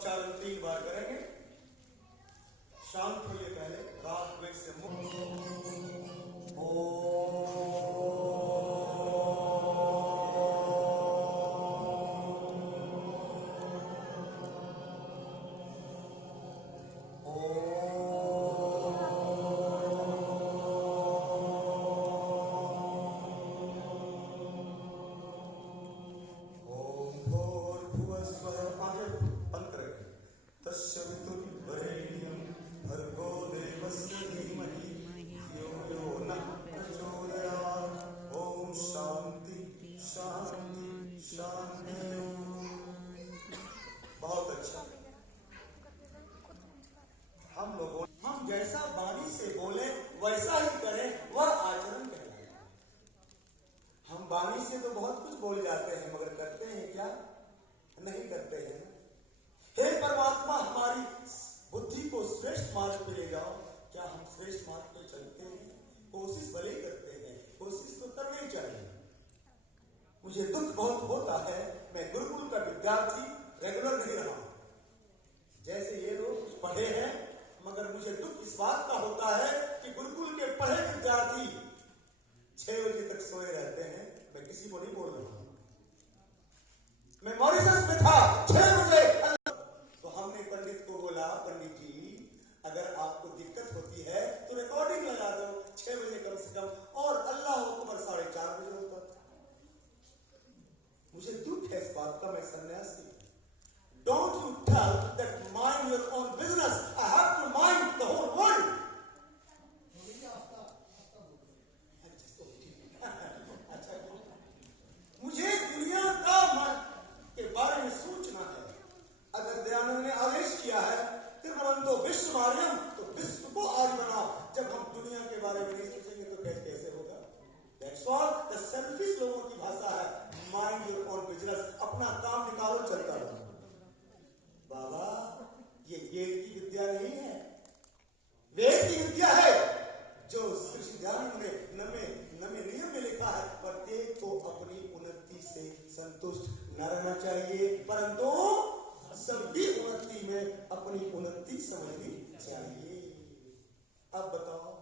उच्चारण 3 बार करेंगे। शांत होइए, पहले राग द्वेष से मुक्त। बहुत अच्छा। हम जैसा वाणी से बोले वैसा ही करें, वह आचरण कहलाएगा। हम वाणी से तो बहुत कुछ बोल जाते हैं, मगर करते हैं क्या? नहीं करते हैं। हे परमात्मा, हमारी बुद्धि को श्रेष्ठ मार्ग पे ले जाओ। क्या हम श्रेष्ठ मार्ग पे चलते हैं? कोशिश भले ही करते हैं, कोशिश तो करनी चाहिए। मुझे दुख बहुत होता है, मैं गुरुकुल का विद्यार्थी रेगुलर नहीं रहा। जैसे ये लोग पढ़े हैं, मगर मुझे दुख इस बात का होता है कि गुरुकुल के पढ़े विद्यार्थी 6 बजे तक सोए रहते हैं। मैं किसी को नहीं बोल रहा हूं। मैं मॉरिशस में था 6 बजे, तो हमने पंडित को बोला, पंडित जी अगर आपको दिक्कत होती है तो रिकॉर्डिंग लगा दो 6 बजे कम से कम, और अल्लाह अकबर 4:30 बजे होता। मुझे दुख है इस बात का, मैं सन्यासी। Don't you tell that mind your own business. I have to mind the whole world. मुझे दुनिया का के बारे में सोचना है। अगर दयानंद ने आदेश किया है त्रिभुवनतो विश्वमार्यम, तो विश्व को आर्य बनाओ। जब हम दुनिया के बारे में नहीं सोचेंगे तो कैसे होगा? That's all. The selfish लोगों की भाषा है mind your own business. अपना काम निकालो, चलता रहो। बाबा, ये वेद की विद्या नहीं है। वेद की विद्या है जो श्री सिद्धानंद ने नवे नियम में लिखा है, प्रत्येक को अपनी उन्नति से संतुष्ट न रहना चाहिए, परंतु सबकी उन्नति में अपनी उन्नति समझनी चाहिए। अब बताओ,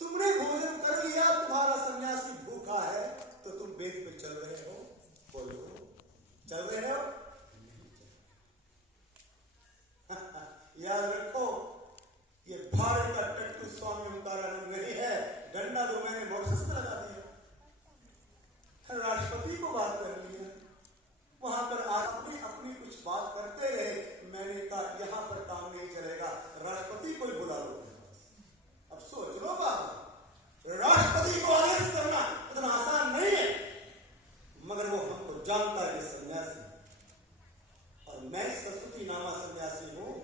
तुमने भोजन कर लिया, तुम्हारा सन्यासी भूखा है, तो तुम वेद पे चल रहे हो? बोलो, चल रहे हो? याद रखो, ये भाड़े का टट्टू स्वामी ओंकारानंद नहीं है। डंडा तो मैंने मॉरिशस में लगा दिया, राष्ट्रपति को बात कर लिया, वहां पर अपनी कुछ बात करते रहे। मैंने कहा यहां पर काम नहीं चलेगा, राष्ट्रपति को ही बुला लो। अब सोच लो बाबा, राष्ट्रपति को आदेश करना इतना आसान नहीं है, मगर वो हमको जानता है सन्यासी, और मैं सरस्वती नामा सन्यासी हूं।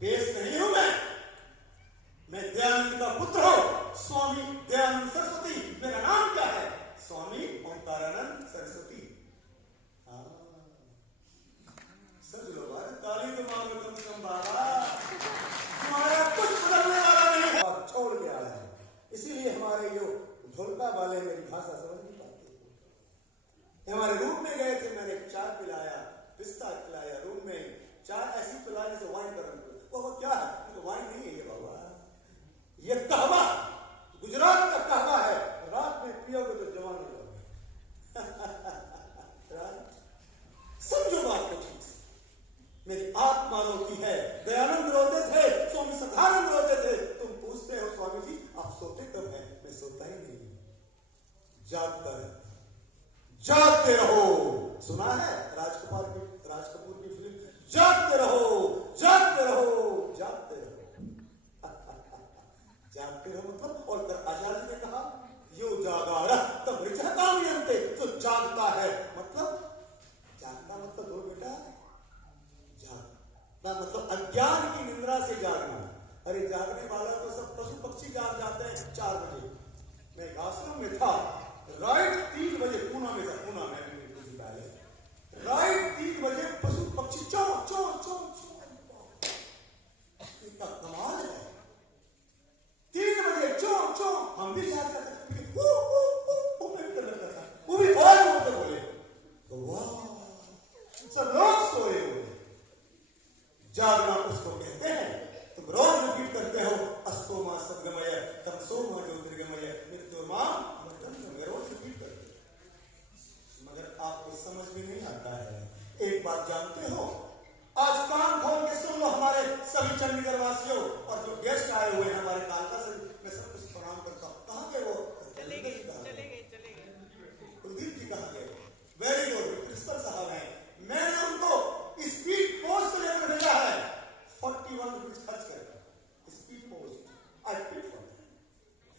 देश नहीं हूं मैं दयानंद का पुत्र हूं। स्वामी दयानंद सरस्वती मेरा नाम क्या है? स्वामी ओंकारानंद सरस्वती। सब लोग ताली तो मांगो कम से कम बाबा, तुम्हारा कुछ बदलने वाला नहीं है, और छोड़ के आया है। इसीलिए हमारे जो ढोलका वाले मेरी भाषा समझ नहीं पाते। हमारे रूम में गए थे, मैंने चाय पिलाया, पिस्ता पिलाया, रूम में चाय ऐसी पिलाने से वाइन कर वो क्या है? तो वाइन नहीं है ये बाबा, ये कहवा, गुजरात का कहवा है। रात में पियोगे तो जवान हो जाओगे। समझो बात को ठीक से। मेरी आत्मा रोती है। दयानंद रोते थे, स्वामी सदानंद रोते थे। तुम पूछते हो स्वामी जी आप सोते कब हैं? मैं सोता ही नहीं, जागता रहता। जागते रहो, सुना है राज कपूर की फिल्म, जागते रहो, जागते रहो, जागते रहो। जागते रहो मतलब, और आचार्य ने कहा यो जागारा तब ऋचहकाम्यन्ते, तो जागता है मतलब, जागता मतलब दो बेटा, जागना मतलब अज्ञान की निद्रा से जागना। अरे जागने वाला तो सब पशु पक्षी जाग जाते हैं 4 बजे। मैं एक आश्रम में था, राइट 3 बजे पूना में था, पूना में राइट 3 बजे पशु पक्षी चौ चौ चौ चौ, इतना कमाल है। 3 बजे चौ चौ, हम भी जाते थे, वो भी और जोर से बोले, तो वाह सब लोग सोए हो। आपको समझ में नहीं आता है। एक बात जानते हो, आज कान खोल के सुन लो हमारे सभी चंडीगढ़ वासियों और जो गेस्ट आए हुए हैं हमारे कालका से, मैं सब कुछ प्रणाम करता हूँ। कहाँ गए वो? चले गए। कुलदीप जी कहाँ गए? वेरी गुड, प्रिंसिपल साहब हैं। मैंने उनको स्पीड पोस्ट से लेकर भेजा है, 41 रुपीज खर्च कर speed post. I paid for that.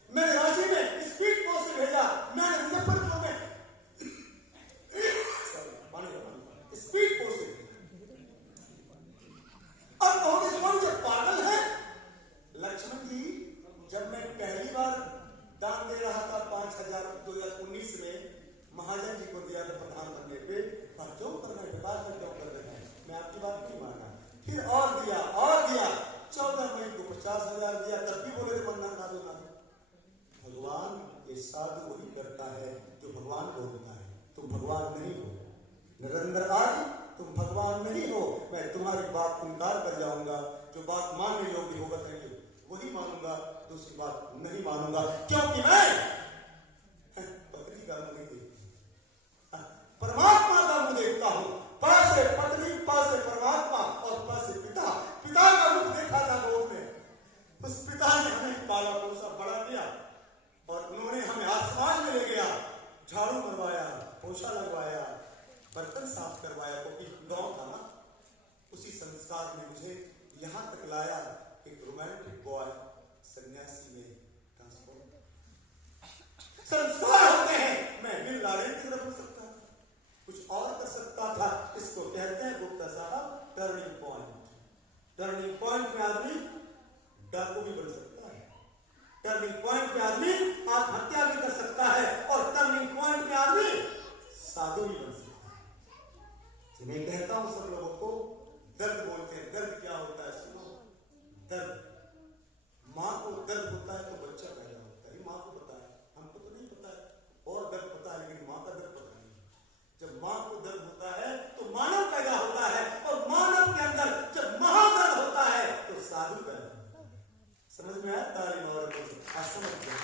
मैंने रांची में स्पीड पोस्ट से भेजा, मैंने मुजफ्फरपुर में स्पीड पोस्ट से। अब कहोगे स्वामी जी पागल है। लक्ष्मण जी, जब मैं पहली बार दान दे रहा था 5,000 2019 में, महाजन जी को दिया था प्रधान बनने पे, पर क्यों करना है, बाद में क्यों कर रहे हैं, मैं आपकी बात नहीं माना। फिर और दिया 14 मई को 50,000 दिया, तब भी बोले बनना ना दो ना। भगवान ये साधु वही करता है जो भगवान बोलता है। तुम भगवान नहीं हो, निरंतर आदि तुम भगवान नहीं हो। मैं तुम्हारी बात इनकार कर जाऊंगा, जो बात मानने योग्य होगा कहेंगे वही मानूंगा, दूसरी बात नहीं मानूंगा, क्योंकि मैं पत्नी का मुंह नहीं देखता, परमात्मा का मुंह देखता हूं। प से पत्नी, प से परमात्मा और प से पिता। पिता का मुख देखा था गोद में, उस पिता ने हमें पाला पोसा बड़ा किया और उन्होंने हमें आसमान में ले गया, झाड़ू मरवाया, पोछा लगवाया, बर्तन साफ करवाया, क्योंकि गांव था ना। उसी संस्कार में मुझे यहां तक लाया, एक रोमांटिक बॉय सन्यासी में ट्रांसफॉर्म। संस्कार होते हैं। मैं बिल लारेंस की तरफ हो सकता था, कुछ और कर सकता था। इसको कहते हैं गुप्ता साहब टर्निंग पॉइंट। टर्निंग पॉइंट में आदमी डाकू भी बन सकता है, टर्निंग पॉइंट में आदमी आत्महत्या भी कर सकता है, और टर्निंग पॉइंट में आदमी साधु भी बन सकता है। मैं कहता हूं सब लोगों को, दर्द बोलते हैं, दर्द क्या होता है सुनो। दर्द, माँ को दर्द होता है तो बच्चा पैदा होता है, माँ को पता है, हमको तो नहीं पता है। और दर्द पता है लेकिन माँ का दर्द पता नहीं। जब माँ को दर्द होता है तो मानव पैदा होता है, और मानव के अंदर जब महादर्द होता है तो साधु पैदा होता है। समझ में आया? तारीम और समझ गया।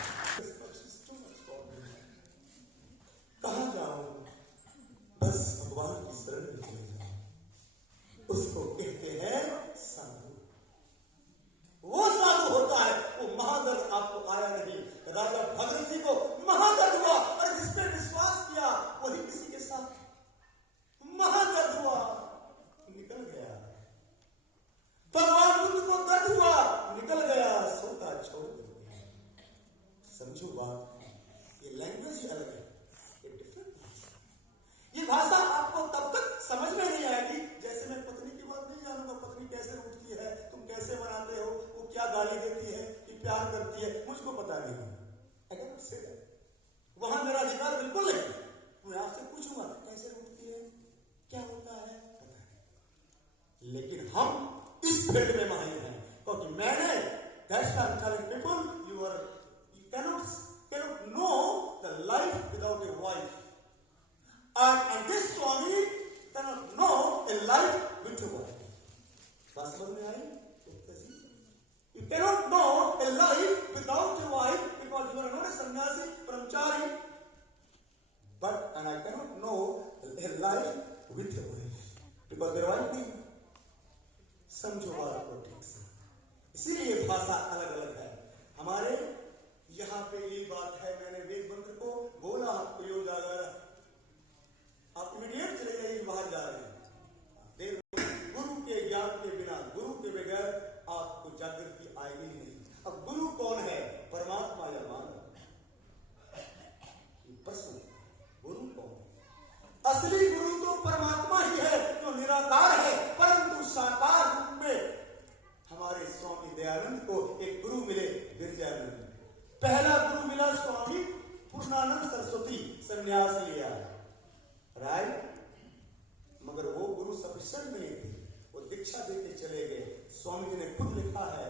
कहाँ जाऊं? बस भगवान की शरण में चले जाओ। उसको कहते हैं साधु। वो साधु होता है, वो महादर्द आपको आया नहीं। राजा भगत जी को महादर्द हुआ, और जिस पे विश्वास किया वही किसी के साथ महादर्द हुआ, निकल गया। भगवान बुद्ध को दर्द हुआ, निकल गया, सोता छोड़ दिया। समझो बात, ये लैंग्वेज अलग है, ये डिफरेंट भाषा। ये भाषा आपको तब तक समझ में नहीं आएगी जैसे मैं पत्नी की बात नहीं जानूंगा, पत्नी कैसे उठती है, तुम कैसे बनाते हो, वो क्या गाली देती है, कि प्यार करती है, मुझको पता नहीं है। अगर उससे वहां मेरा अधिकार बिल्कुल नहीं। मैं आपसे पूछूंगा कैसे उठती है, क्या होता है, पता है। लेकिन हम इस फील्ड में माहिर हैं, क्योंकि मैंने that's why I'm telling people you cannot know the life without a wife, and this Swami cannot know a life with a wife. बात समझ में आई? You cannot know a life without a wife because you are not a sannyasi, brahmachari, and I cannot know a life with a wife because their wife नहीं। समझो बात को ठीक से, इसीलिए भाषा अलग अलग है। हमारे यहाँ पे ये बात है, मैंने वेद मंत्र को बोला, प्रयोग जागर, आप इमीडिएट चले जाइए, बाहर जा रहे हैं। गुरु के ज्ञान के बिना, गुरु के बगैर आपको जागृति आएगी नहीं। अब गुरु कौन है, परमात्मा या मानव? प्रश्न, गुरु कौन है? असली गुरु तो परमात्मा ही है जो निराकार है, परंतु साकार रूप में हमारे स्वामी दयानंद को एक गुरु मिले, गिरजानंद। पहला गुरु मिला स्वामी पूर्णानंद सरस्वती, संन्यास लिया, राइट। मगर वो गुरु सफिशिएंट नहीं थे, वो दीक्षा देके चले गए। स्वामी जी ने खुद लिखा है